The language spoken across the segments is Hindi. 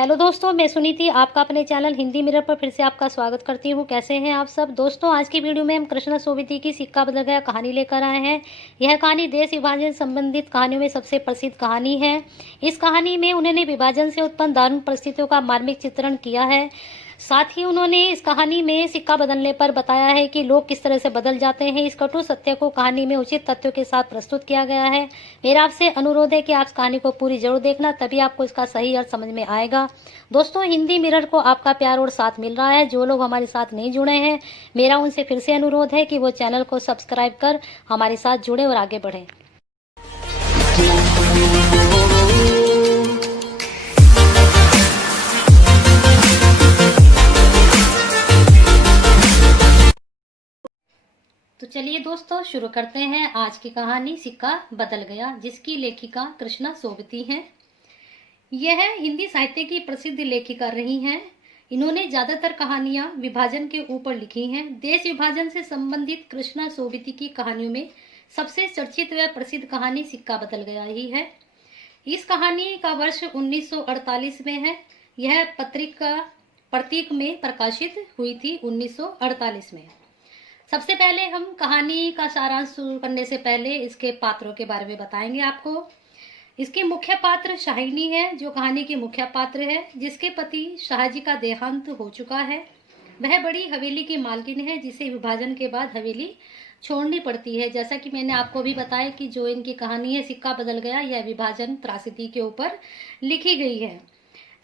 हेलो दोस्तों, मैं सुनीति आपका अपने चैनल हिंदी मिरर पर फिर से आपका स्वागत करती हूँ। कैसे हैं आप सब दोस्तों? आज की वीडियो में हम कृष्णा सोविती की सिक्का बदल गया कहानी लेकर आए हैं। यह कहानी देश विभाजन संबंधित कहानियों में सबसे प्रसिद्ध कहानी है। इस कहानी में उन्होंने विभाजन से उत्पन्न दारुण परिस्थितियों का मार्मिक चित्रण किया है। साथ ही उन्होंने इस कहानी में सिक्का बदलने पर बताया है कि लोग किस तरह से बदल जाते हैं। इस कटु सत्य को कहानी में उचित तथ्यों के साथ प्रस्तुत किया गया है। मेरा आपसे अनुरोध है कि आप इस कहानी को पूरी जरूर देखना, तभी आपको इसका सही अर्थ समझ में आएगा। दोस्तों, हिंदी मिरर को आपका प्यार और साथ मिल रहा है। जो लोग हमारे साथ नहीं जुड़े हैं, मेरा उनसे फिर से अनुरोध है कि वो चैनल को सब्सक्राइब कर हमारे साथ जुड़े और आगे बढ़ें। तो चलिए दोस्तों, शुरू करते हैं आज की कहानी सिक्का बदल गया, जिसकी लेखिका कृष्णा सोविती हैं। यह हिंदी साहित्य की प्रसिद्ध लेखिका रही हैं। इन्होंने ज्यादातर कहानियां विभाजन के ऊपर लिखी हैं। देश विभाजन से संबंधित कृष्णा सोविती की कहानियों में सबसे चर्चित व प्रसिद्ध कहानी सिक्का बदल गया ही है। इस कहानी का वर्ष 1948 में है। यह पत्रिका प्रतीक में प्रकाशित हुई थी 1948 में। सबसे पहले हम कहानी का सारांश शुरू करने से पहले इसके पात्रों के बारे में बताएंगे आपको। इसके मुख्य पात्र शाहिनी है, जो कहानी की मुख्य पात्र है, जिसके पति शाहजी का देहांत हो चुका है। वह बड़ी हवेली की मालकिन है, जिसे विभाजन के बाद हवेली छोड़नी पड़ती है। जैसा कि मैंने आपको भी बताया कि जो इनकी कहानी है सिक्का बदल गया, यह विभाजन त्रासदी के ऊपर लिखी गई है।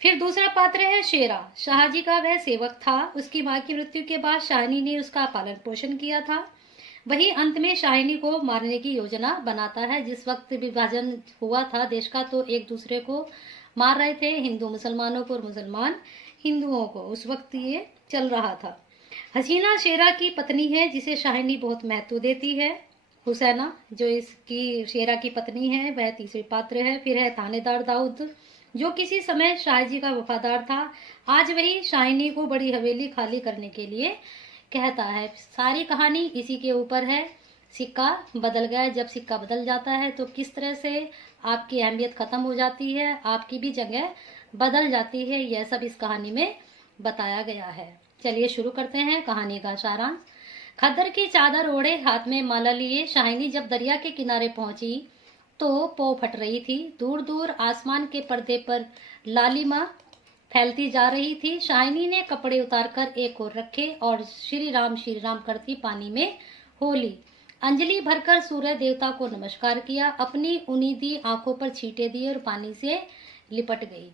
फिर दूसरा पात्र है शेरा। शाहजी का वह सेवक था। उसकी मां की मृत्यु के बाद शाहिनी ने उसका पालन पोषण किया था। वही अंत में शाहिनी को मारने की योजना बनाता है। जिस वक्त विभाजन हुआ था देश का, तो एक दूसरे को मार रहे थे, हिंदू मुसलमानों को और मुसलमान हिंदुओं को। उस वक्त ये चल रहा था। हसीना शेरा की पत्नी है, जिसे शाहिनी बहुत महत्व देती है। हुसैना, जो इसकी शेरा की पत्नी है, वह तीसरी पात्र है। फिर है थानेदार दाऊद, जो किसी समय शाहजी का वफादार था। आज वही शाहिनी को बड़ी हवेली खाली करने के लिए कहता है। सारी कहानी इसी के ऊपर है। सिक्का बदल गया। जब सिक्का बदल जाता है तो किस तरह से आपकी अहमियत खत्म हो जाती है, आपकी भी जगह बदल जाती है, यह सब इस कहानी में बताया गया है। चलिए शुरू करते हैं कहानी का सारांश। खद्दर की चादर ओढ़े, हाथ में माला लिए शाहिनी जब दरिया के किनारे पहुंची तो पौ फट रही थी। दूर दूर आसमान के पर्दे पर लालिमा फैलती जा रही थी। शाहिनी ने कपड़े उतारकर एक ओर रखे और श्री राम करती पानी में हो ली। अंजलि भरकर सूर्य देवता को नमस्कार किया, अपनी उनीदी आंखों पर छींटे दिए और पानी से लिपट गई।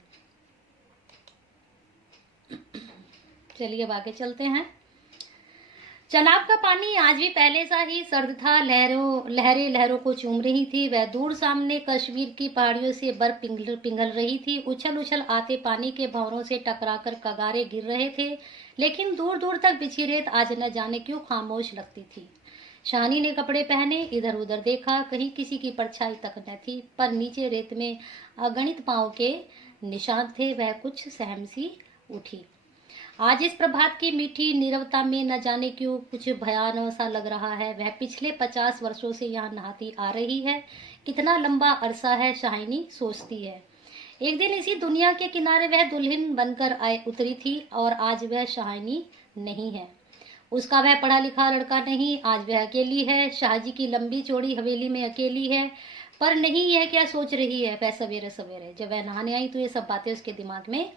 चलिए अब आगे चलते हैं। चनाब का पानी आज भी पहले सा ही सर्द था। लहरें लहरों को चूम रही थी। वह दूर सामने कश्मीर की पहाड़ियों से बर्फ पिघल रही थी। उछल उछल आते पानी के भंवरों से टकराकर कगारे गिर रहे थे, लेकिन दूर दूर तक बिछी रेत आज न जाने क्यों खामोश लगती थी। शानी ने कपड़े पहने, इधर उधर देखा, कहीं किसी की परछाई तक न थी, पर नीचे रेत में अगणित पांव के निशान थे। वह कुछ सहम सी उठी। आज इस प्रभात की मीठी नीरवता में न जाने क्यों कुछ भयानक सा लग रहा है। वह पिछले 50 वर्षों से यहाँ नहाती आ रही है। कितना लंबा अरसा है, शाहिनी सोचती है। एक दिन इसी दुनिया के किनारे वह दुल्हन बनकर उतरी थी, और आज वह शाहिनी नहीं है। उसका वह पढ़ा लिखा लड़का नहीं। आज वह अकेली है, शाहजी की लंबी चौड़ी हवेली में अकेली है। पर नहीं, यह क्या सोच रही है? वह सवेरे सवेरे जब वह नहाने आई तो ये सब बातें उसके दिमाग में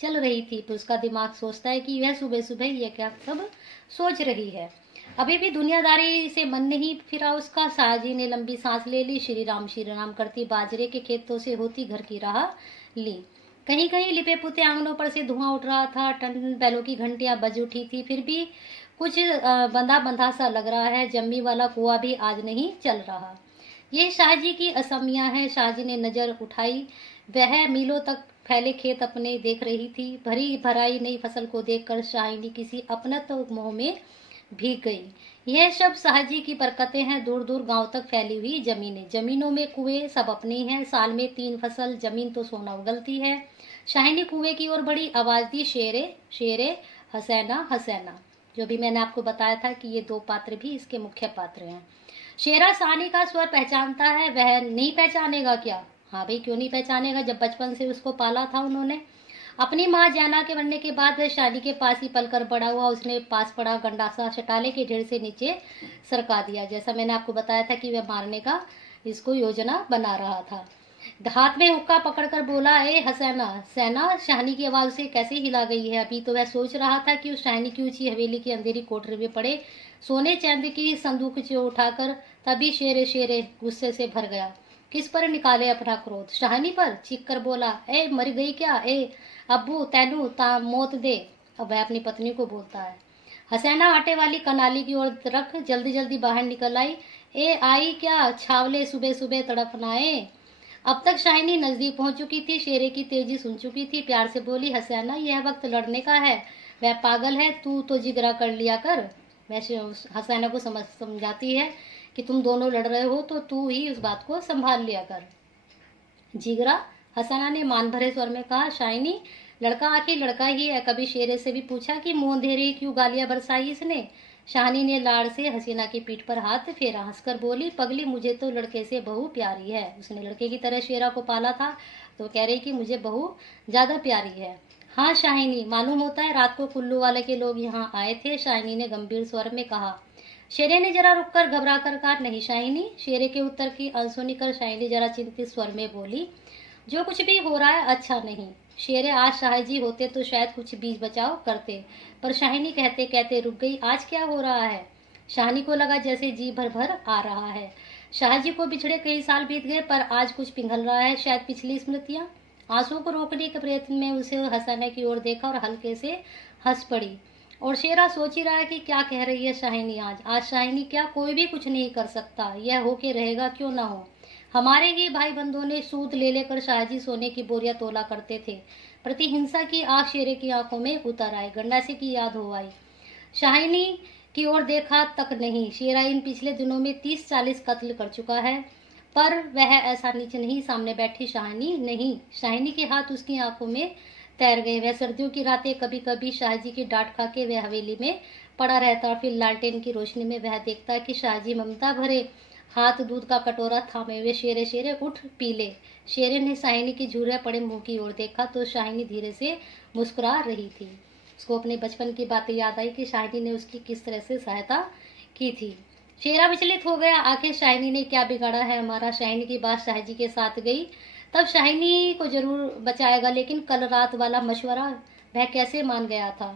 चल रही थी। तो उसका दिमाग सोचता है कि वह सुबह सुबह ये क्या सब सोच रही है। अभी भी दुनियादारी से मन नहीं फिरा उसका। शाहजी ने लंबी सांस ले ली। श्री राम करती बाजरे के खेतों से होती घर की राह ली। कहीं कहीं लिपे पुते आंगनों पर से धुआं उठ रहा था। टन बैलों की घंटियां बज उठी थी। फिर भी कुछ बंधा बंधा सा लग रहा है। जम्मी वाला कुआं भी आज नहीं चल रहा। ये शाहजी की असमियां है। शाहजी ने नजर उठाई। वह मीलों तक फैले खेत अपने देख रही थी। भरी भराई नई फसल को देखकर शाहिनी किसी अपनत मोह में भीग गई। यह सब शाहजी की बरकतें हैं। दूर दूर गांव तक फैली हुई जमीनें, जमीनों में कुएं, सब अपने हैं। साल में 3 फसल, जमीन तो सोना उगलती है। शाहिनी कुएं की ओर बड़ी, आवाज दी, शेरे शेरे, हसैना हसैना। जो भी मैंने आपको बताया था कि ये 2 पात्र भी इसके मुख्य पात्र हैं। शेरा सानी का स्वर पहचानता है। वह नहीं पहचानेगा क्या? हाँ भाई, क्यों नहीं पहचानेगा जब बचपन से उसको पाला था उन्होंने। अपनी माँ जैना के मरने के बाद वह शादी के पास ही पलकर बड़ा हुआ। उसने पास पड़ा गंडासा शटाले के ढेर से नीचे सरका दिया। जैसा मैंने आपको बताया था कि वह मारने का इसको योजना बना रहा था। हाथ में हुक्का पकड़कर बोला, ए हसैना। सैना शाहनी की आवाज से कैसे हिला गई है। अभी तो वह सोच रहा था कि उस शाहनी की ऊंची हवेली की अंधेरी कोठरी में पड़े सोने चांदी की संदूक जो उठाकर तभी शेरे शेरे गुस्से से भर गया। किस पर निकाले अपना क्रोध? शाहनी पर। चीख कर बोला, ए मर गई क्या? ए अब्बू तैनू ता मौत दे। अब वह अपनी पत्नी को बोलता है। हसैना आटे वाली कनाली की ओर रख जल्दी जल्दी बाहर निकल आई। ए आई क्या छावले, सुबह सुबह तड़पनाए। अब तक शाहिनी नजदीक पहुंच चुकी थी, शेरे की तेजी सुन चुकी थी। प्यार से बोली, हसैना यह वक्त लड़ने का है, वह पागल है, तू तो जिगरा कर लिया कर। वैसे हसैना को समझाती है कि तुम दोनों लड़ रहे हो तो तू ही उस बात को संभाल लिया कर। जिगरा? हसैना ने मान भरे स्वर में कहा। शाहिनी, लड़का आखिर लड़का ही है। कभी शेरे से भी पूछा कि मुंह अंधेरे क्यों गालियां बरसाई इसने? शाहनी ने लाड़ से हसीना की पीठ पर हाथ फेरा। हंसकर बोली, पगली मुझे तो लड़के से बहू प्यारी है। उसने लड़के की तरह शेरा को पाला था तो कह रही कि मुझे बहू ज्यादा प्यारी है। हाँ शाहिनी, मालूम होता है रात को कुल्लू वाले के लोग यहाँ आए थे, शाहिनी ने गंभीर स्वर में कहा। शेरे ने जरा रुककर घबरा कर कहा, नहीं शाहिनी। शेरे के उत्तर की अनसुनी कर शाहिनी जरा चिंतित स्वर में बोली, जो कुछ भी हो रहा है अच्छा नहीं। शेरे, आज शाहजी होते तो शायद कुछ बीच बचाव करते। पर शाहिनी कहते कहते रुक गई। आज क्या हो रहा है? शाहिनी को लगा जैसे जी भर भर आ रहा है। शाहजी को बिछड़े कई साल बीत गए पर आज कुछ पिघल रहा है, शायद पिछली स्मृतियां। आंसुओं को रोकने के प्रयत्न में उसे हसैना की ओर देखा और हल्के से हंस पड़ी। और शेरा सोच ही रहा है कि क्या कह रही है शाहिनी। आज शाहिनी क्या, कोई भी कुछ नहीं कर सकता। यह होके रहेगा क्यों ना हो। हमारे ही भाई बंधुओं ने सूद ले लेकर शाहजी सोने की बोरियां तोला करते थे। प्रतिहिंसा की आग शेरे की आंखों में उतर आई। गंडासे की याद हो आई। शाहिनी की ओर देखा तक नहीं। शेरा इन पिछले दिनों में 30-40 कत्ल कर चुका है, पर वह ऐसा नीच नहीं। सामने बैठी शाहिनी नहीं, शाहिनी के हाथ उसकी आंखों में तैर गए। वह सर्दियों की रातें कभी कभी शाहजी की डांट खा के वह हवेली में पड़ा रहता और फिर लालटेन की रोशनी में वह देखता कि शाहजी ममता भरे हाथ दूध का कटोरा थामे हुए शेरे शेरे उठ पी ले। शेरे ने शाहिनी की झुर्रिया पड़े मुंह की ओर देखा तो शाहिनी धीरे से मुस्कुरा रही थी। उसको अपने बचपन की बातें याद आई कि शाहिनी ने उसकी किस तरह से सहायता की थी। शेरा विचलित हो गया, आखिर शाहिनी ने क्या बिगाड़ा है हमारा। शाहिनी की बात शाहजी के साथ गई तब शाहिनी को जरूर बचाएगा, लेकिन कल रात वाला मशवरा वह कैसे मान गया था।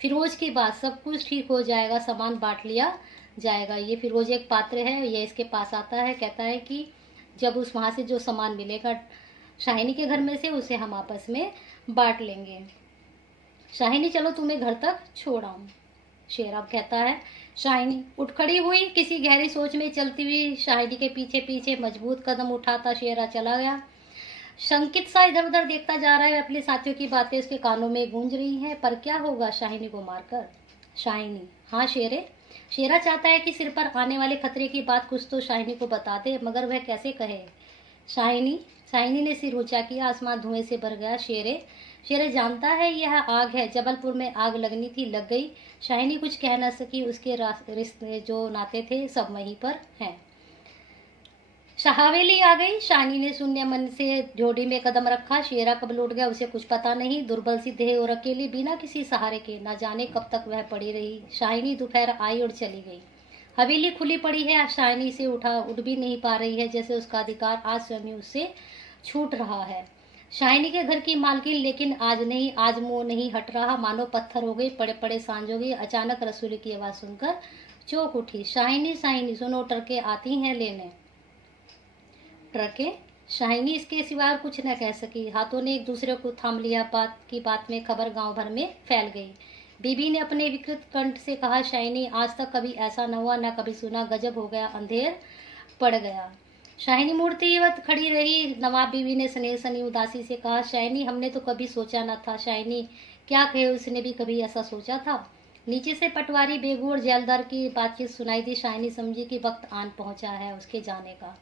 फिरोज की बात, सब कुछ ठीक हो जाएगा, सामान बांट लिया जाएगा। ये फिरोज एक पात्र है, ये इसके पास आता है, कहता है कि जब उस वहां से जो सामान मिलेगा शाहिनी के घर में से उसे हम आपस में बांट लेंगे। शाहिनी चलो तुम्हें घर तक छोड़ आऊं। शेरा कहता है। शाहिनी उठ खड़ी हुई, किसी गहरी सोच में चलती हुई शाहिनी के पीछे पीछे मजबूत कदम उठाता शेरा चला गया। शंकित सा इधर उधर देखता जा रहा है। अपने साथियों की बातें उसके कानों में गूंज रही हैं, पर क्या होगा शाहिनी को मारकर। शाहिनी, हाँ शेरे। शेरा चाहता है कि सिर पर आने वाले खतरे की बात कुछ तो शाहिनी को बता दे, मगर वह कैसे कहे। शाहिनी ने सिर ऊंचा किया, आसमान धुएं से भर गया। शेरे जानता है यह आग है, जबलपुर में आग लगनी थी, लग गई। शाहिनी कुछ कह न सकी, उसके रिश्ते जो नाते थे सब वहीं पर हैं। हवेली आ गई। शाहिनी ने शून्य मन से ढोडी में कदम रखा। शेरा कब लौट गया उसे कुछ पता नहीं। दुर्बल सी देह और अकेली बिना किसी सहारे के, न जाने कब तक वह पड़ी रही। शाहिनी दोपहर आई और चली गई। हवेली खुली पड़ी है, शाहिनी से उठ भी नहीं पा रही है, जैसे उसका अधिकार आज स्वयं उससे छूट रहा है। शाहिनी के घर की मालकिन लेकिन आज नहीं, आज मुंह नहीं हट रहा, मानो पत्थर हो गई, पड़े पड़े सांझ हो गई। अचानक रसूली की आवाज सुनकर चौंक उठी। शाहिनी सुनो, टरके आती हैं लेने। ट्रके? शाहिनी इसके सिवा कुछ न कह सकी। हाथों ने एक दूसरे को थाम लिया। बात में खबर गांव भर में फैल गई। बीबी ने अपने विकृत कंठ से कहा, शाहिनी आज तक कभी ऐसा न हुआ, न कभी सुना, गजब हो गया, अंधेर पड़ गया। शाहिनी मूर्तिवत खड़ी रही। नवाब बीबी ने स्नेह सनी उदासी से कहा, शाहिनी हमने तो कभी सोचा न था। शाहिनी क्या कहे, उसने भी कभी ऐसा सोचा था। नीचे से पटवारी बेगू और जेलदार की बातचीत सुनाई दी। शाहिनी समझी कि वक्त आन पहुंचा है उसके जाने का।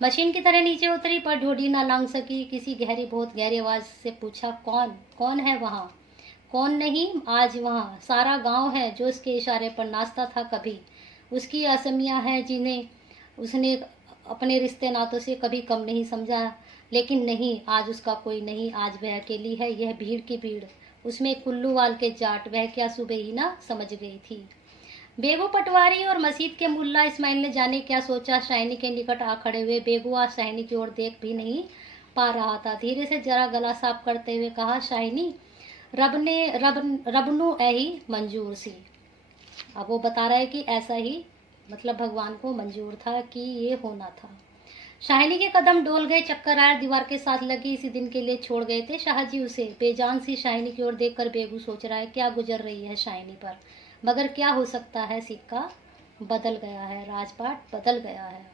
मशीन की तरह नीचे उतरी पर ढोडी ना लांग सकी। किसी बहुत गहरी आवाज से पूछा, कौन है वहाँ? कौन नहीं, आज वहाँ सारा गांव है जो उसके इशारे पर नाचता था कभी। उसकी असमियाँ हैं जिन्हें उसने अपने रिश्ते नातों से कभी कम नहीं समझा। लेकिन नहीं, आज उसका कोई नहीं, आज वह अकेली है, यह भीड़ की भीड़, उसमें कुल्लूवाल के जाट, वह क्या सुबह ही ना समझ गई थी। बेगू पटवारी और मस्जिद के मुल्ला इस्माइल ने जाने क्या सोचा, शाइनी के निकट आ खड़े हुए। बेगू आज शाइनी की ओर देख भी नहीं पा रहा था। धीरे से जरा गला साफ करते हुए कहा, शाइनी, रब नु ऐही मंजूर सी। अब वो बता रहा है कि ऐसा ही मतलब भगवान को मंजूर था कि ये होना था। शाहिनी के कदम डोल गए, चक्कर आया, दीवार के साथ लगी, इसी दिन के लिए छोड़ गए थे शाहजी उसे। बेजान सी शाहिनी की ओर देखकर बेगू सोच रहा है क्या गुजर रही है शाहिनी पर, मगर क्या हो सकता है, सिक्का बदल गया है, राजपाट बदल गया है।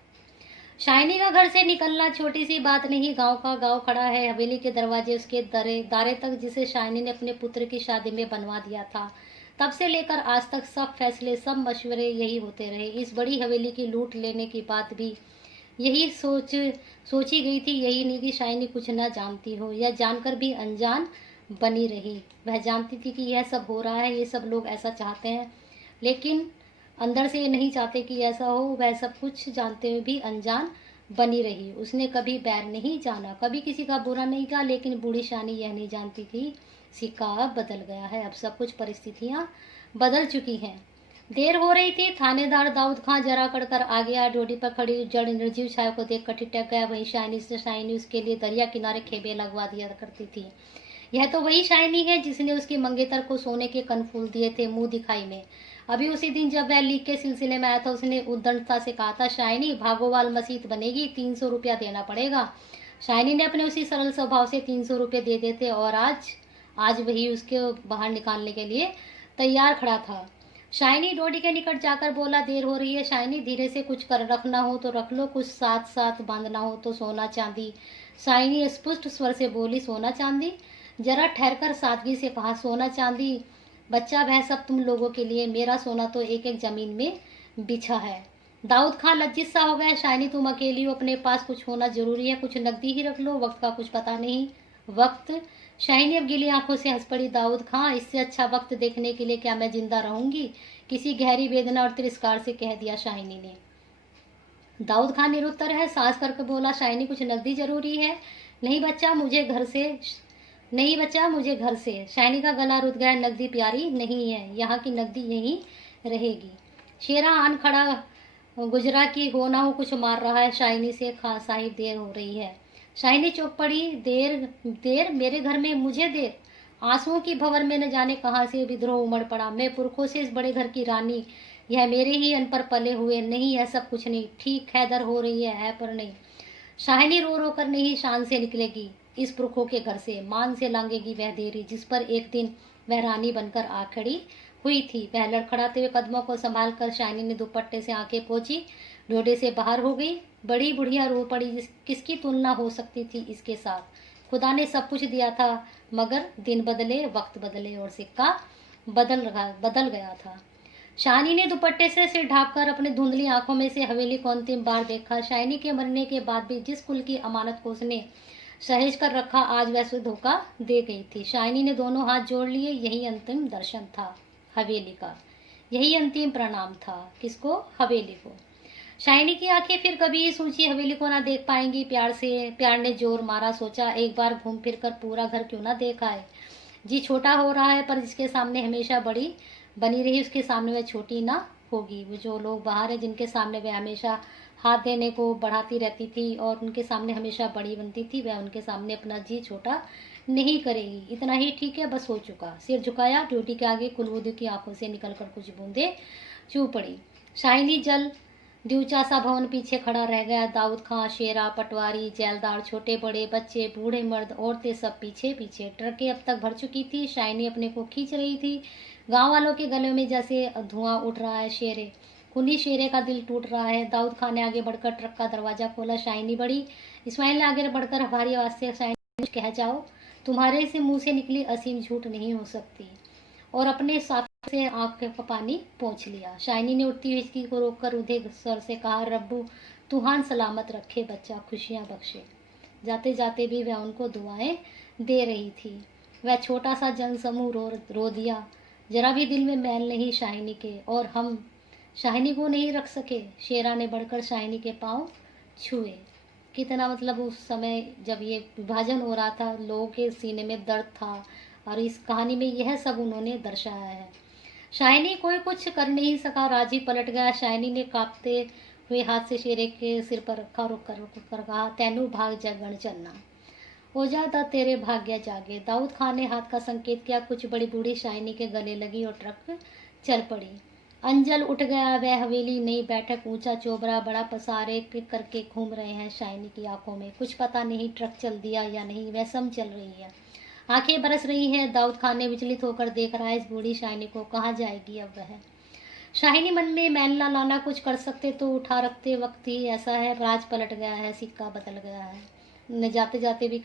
शाइनी का घर से निकलना छोटी सी बात नहीं, गांव का गांव खड़ा है, हवेली के दरवाजे उसके दारे तक, जिसे शाइनी ने अपने पुत्र की शादी में बनवा दिया था। तब से लेकर आज तक सब फैसले, सब मशवरे यही होते रहे। इस बड़ी हवेली की लूट लेने की बात भी यही सोची गई थी। यही नहीं कि शाइनी कुछ न जानती हो, या जानकर भी अनजान बनी रही। वह जानती थी कि यह सब हो रहा है, ये सब लोग ऐसा चाहते हैं, लेकिन अंदर से ये नहीं चाहते कि ऐसा हो। वह सब कुछ जानते हुए भी अनजान बनी रही। उसने कभी बैर नहीं जाना, कभी किसी का बुरा नहीं कहा, लेकिन बूढ़ी शानी यह नहीं जानती थी सिक्का अब बदल गया है, अब सब कुछ परिस्थितियां बदल चुकी हैं। देर हो रही थी। थानेदार दाऊद खां जरा कड़कर आ गया। डोडी पर खड़ी जड़ निर्जीव छाया को देख कर ठिठक गया। वही शाइनी उसके लिए दरिया किनारे खेबे लगवा दिया करती थी। यह तो वही शाइनी है जिसने उसके मंगेतर को सोने के कनफूल दिए थे मुंह दिखाई में। अभी उसी दिन जब वह लीक के सिलसिले में आया था, उसने उद्दंडता से कहा था, शाइनी, भागोवाल मस्जिद बनेगी, 300 रुपया देना पड़ेगा। शाइनी ने अपने उसी सरल स्वभाव से 300 रुपये दे देते, और आज वही उसके बाहर निकालने के लिए तैयार खड़ा था। शाइनी डोडी के निकट जाकर बोला, देर हो रही है शाइनी, धीरे से कुछ कर रखना हो तो रख लो, कुछ साथ साथ बांधना हो तो सोना चांदी। शाइनी स्पष्ट स्वर से बोली, सोना चांदी? जरा ठहरकर सादगी से कहा, सोना चांदी बच्चा, वह सब तुम लोगों के लिए, मेरा सोना तो एक एक जमीन में बिछा है। दाऊद खान लज्जित सा हो गया। शाइनी, तुम अकेली हो, अपने पास कुछ होना जरूरी है, कुछ नकदी ही रख लो, वक्त का कुछ पता नहीं। वक्त? शाइनी अब गीली आंखों से हंस पड़ी। दाऊद खां, इससे अच्छा वक्त देखने के लिए क्या मैं जिंदा रहूंगी? किसी गहरी वेदना और तिरस्कार से कह दिया शाइनी ने। दाऊद खान निरुत्तर है, सास करके बोला, शाइनी, कुछ नकदी जरूरी है? नहीं बच्चा, मुझे घर से। शाइनी का गला रुक गया। नकदी प्यारी नहीं है, यहाँ की नकदी यहीं रहेगी। शेरा आन खड़ा गुजरा की हो ना हो कुछ मार रहा है शाइनी से। खां साहिब, देर हो रही है। शाइनी चौंक पड़ी। देर मेरे घर में मुझे देर? आंसुओं की भंवर में न जाने कहाँ से विद्रोह उमड़ पड़ा। मैं पुरखों से इस बड़े घर की रानी, यह मेरे ही अन पर पले हुए नहीं, है सब कुछ नहीं ठीक। हैदर हो रही है पर नहीं। शाइनी रो रो कर नहीं शान से निकलेगी इस पुरखों के घर से, मान से लांगेगी वह देरी जिस पर एक दिन वह रानी बनकर आ खड़ी हुई थी। वह लड़खड़ाते हुए कदमों को संभाल कर शाइनी ने दुपट्टे से आंखें पोंछी, डोडे से बाहर हो गई। बड़ी बुढ़िया रो पड़ी। किसकी तुलना हो सकती थी इसके साथ? खुदा ने सब कुछ दिया था, मगर दिन बदले, वक्त बदले, और सिक्का बदल गया था। शाइनी ने दुपट्टे से सिर ढांपकर अपने धुंधली आंखों में से हवेली को अंतिम बार देखा। शाइनी के मरने के बाद भी जिस कुल की अमानत को उसने सहेज कर रखा, आज वैसे धोखा दे गई थी। शाइनी ने दोनों हाथ जोड़ लिए। यही अंतिम दर्शन था हवेली का, यही अंतिम प्रणाम था। किसको? हवेली को। शाइनी की आंखें फिर कभी इस ऊंची हवेली को ना देख पाएंगी। प्यार ने जोर मारा। सोचा, एक बार घूम फिर कर पूरा घर क्यों ना देख आए। जी छोटा हो रहा है, पर जिसके सामने हमेशा बड़ी बनी रही, उसके सामने वह छोटी ना होगी। वो जो लोग बाहर है, जिनके सामने वह हमेशा हाथ देने को बढ़ाती रहती थी और उनके सामने हमेशा बड़ी बनती थी, वह उनके सामने अपना जी छोटा नहीं करेगी। इतना ही ठीक है, बस हो चुका। सिर झुकाया। ड्यूटी के आगे कुलबुद्ध की आंखों से निकलकर कुछ बूंदे चू पड़ी। शाइनी जल द्यूचा सा भवन पीछे खड़ा रह गया। दाऊद खां, शेरा, पटवारी, जैलदार, छोटे बड़े, बच्चे, बूढ़े मर्द, औरतें सब पीछे पीछे। ट्रकें अब तक भर चुकी थी। शाइनी अपने को खींच रही थी। गांव वालों के गले में जैसे धुआं उठ रहा है। खूनी शेरे का दिल टूट रहा है। दाऊद खान ने आगे बढ़कर ट्रक का दरवाजा खोला। शाइनी बढ़ी। इस्माइल ने आगे बढ़कर भारी आवाज से, शाइनी, कह जाओ, तुम्हारे से मुंह से निकली असीम झूठ नहीं हो सकती, और अपने साथ से आंख का पानी पोंछ लिया। शाइनी ने उठती हुई हिचकी को रोककर उधे स्वर से कहा, रब्बू तुहान सलामत रखे, बच्चा खुशियां बख्शे। जाते जाते भी वह उनको दुआएं दे रही थी। वह छोटा सा जनसमूह रो दिया। जरा भी दिल में मैल नहीं शाइनी के, और हम शाइनी को नहीं रख सके। शेरा ने बढ़कर शाइनी के पांव छुए। कितना मतलब उस समय जब ये विभाजन हो रहा था, लोगों के सीने में दर्द था, और इस कहानी में यह सब उन्होंने दर्शाया है। शाइनी कोई कुछ कर नहीं सका, राजी पलट गया। शाइनी ने कांपते हुए हाथ से शेरे के सिर पर रखा, रुक कर कहा, तैनू भाग जगण चलना, हो जाता तेरे भाग्य जागे। दाऊद खान ने हाथ का संकेत किया। कुछ बड़ी बूढ़ी शाइनी के गले लगी और ट्रक चल पड़ी। अंजल उठ गया। वह हवेली नई बैठक, ऊंचा चोबरा, बड़ा पसारे करके घूम रहे हैं। शाइनी की आंखों में कुछ पता नहीं ट्रक चल दिया या नहीं, वह सम चल रही है, आंखें बरस रही हैं। दाऊद खान ने विचलित होकर देख रहा है इस बूढ़ी शाइनी को, कहाँ जाएगी अब वह। शाइनी मन में मैनला लाना, कुछ कर सकते तो उठा रखते, वक्त ही ऐसा है, राज पलट गया है, सिक्का बदल गया है। न जाते जाते भी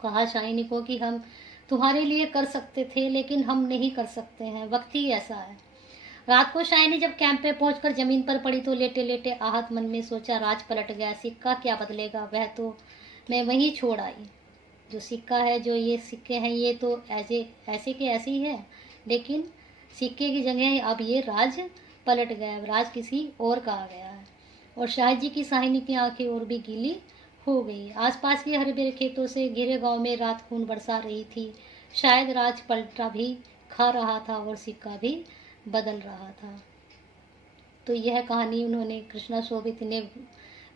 कहा शाइनी को कि हम तुम्हारे लिए कर सकते थे, लेकिन हम नहीं कर सकते हैं, वक्त ही ऐसा है। रात को शाइनी जब कैंप पे पहुंचकर जमीन पर पड़ी तो लेटे लेटे आहत मन में सोचा, राज पलट गया, सिक्का क्या बदलेगा, वह तो मैं वहीं छोड़ आई। जो सिक्का है, जो ये सिक्के हैं, ये तो ऐसे के ऐसे ही है, लेकिन सिक्के की जगह अब ये राज पलट गया, राज किसी और का आ गया है। और शाहिद जी की शाइनी की आंखें और भी गीली हो गई। आसपास के हरे भरे खेतों से घिरे गांव में रात खून बरसा रही थी। शायद राज पलटा भी खा रहा था और सिक्का भी बदल रहा था। तो यह कहानी उन्होंने, कृष्णा शोभित ने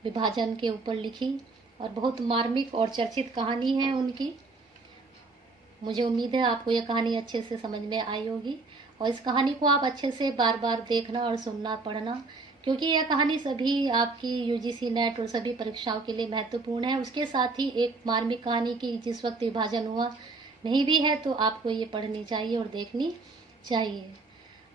विभाजन के ऊपर लिखी, और बहुत मार्मिक और चर्चित कहानी है उनकी। मुझे उम्मीद है आपको यह कहानी अच्छे से समझ में आई होगी, और इस कहानी को आप अच्छे से बार बार देखना और सुनना, पढ़ना, क्योंकि यह कहानी सभी आपकी यूजीसी नेट और सभी परीक्षाओं के लिए महत्वपूर्ण है। उसके साथ ही एक मार्मिक कहानी की जिस वक्त विभाजन हुआ नहीं भी है, तो आपको ये पढ़नी चाहिए और देखनी चाहिए।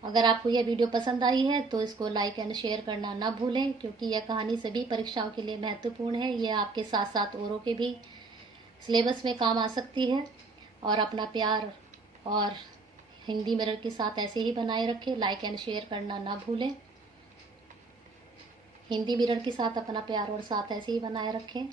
अगर आपको यह वीडियो पसंद आई है तो इसको लाइक एंड शेयर करना ना भूलें, क्योंकि यह कहानी सभी परीक्षाओं के लिए महत्वपूर्ण है। यह आपके साथ साथ औरों के भी सिलेबस में काम आ सकती है। और अपना प्यार और हिंदी मिरर के साथ ऐसे ही बनाए रखें, लाइक एंड शेयर करना ना भूलें। हिंदी मिरर के साथ अपना प्यार और साथ ऐसे ही बनाए रखें।